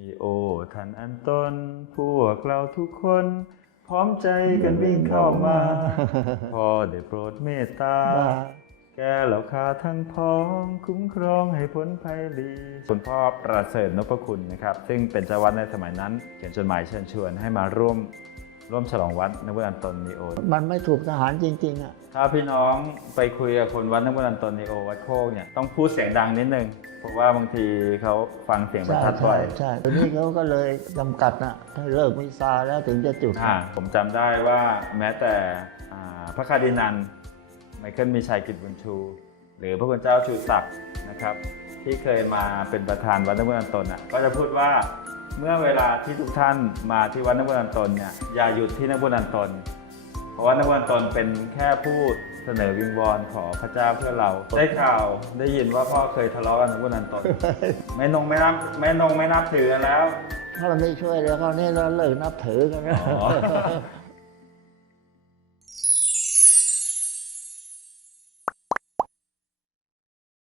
มีโอท่านอันต้นพวกเราทุกคน พร้อมใจกันวิ่งเข้ามา พอได้โปรดเมตตา แกเหล่าคาทั้งพ้อง คุ้มครองให้พ้นภัยลีคุณพ่อประเสริฐนพคุณนะครับ ซึ่งเป็นเจ้าวัดในสมัยนั้น เขียนจดหมายเชิญชวนให้มาร่วมร่วมฉลองวัดนวรันตนนีโอ มันไม่ถูกทหารจริง ๆ อะ ถ้าพี่น้องไปคุยกับคนวัดนวรันตนนีโอวัดโคกเนี่ยต้องพูดเสียงดังนิดนึง เพราะว่าบางทีเขาฟังเสียงประใช่ทัดบ่ใช่อยใช่ทีนี้เขาก็เลยจำกัดนะถ้าเลิกมิซาแล้วถึงจะจุด อ่าผมจำได้ว่าแม้แต่อ่าพระคาร์ดินันไมเคิลมีชัยกิจบุญชู หรือพระคุณเจ้าชูศักดิ์นะครับ ที่เคยมาเป็นประธานวัดนวรันตนอะก็จะพูดว่าเมื่อเวลาที่ทุกท่านมาที่วัดนวรันตนเนี่ยอย่าหยุดที่นวรันตน เพราะว่านวรันตนเป็นแค่ผู้เสนอวิงวอนขอพระเจ้าเพื่อเรา ได้ข่าวได้ยินว่าพ่อเคยทะเลาะกันนวรันตนไม่นงไม่นับไม่นงไม่นับถือกันแล้ว ถ้าเราไม่ช่วยแล้วเขาวนี่เราเลิกนับถือกันนะอ๋อ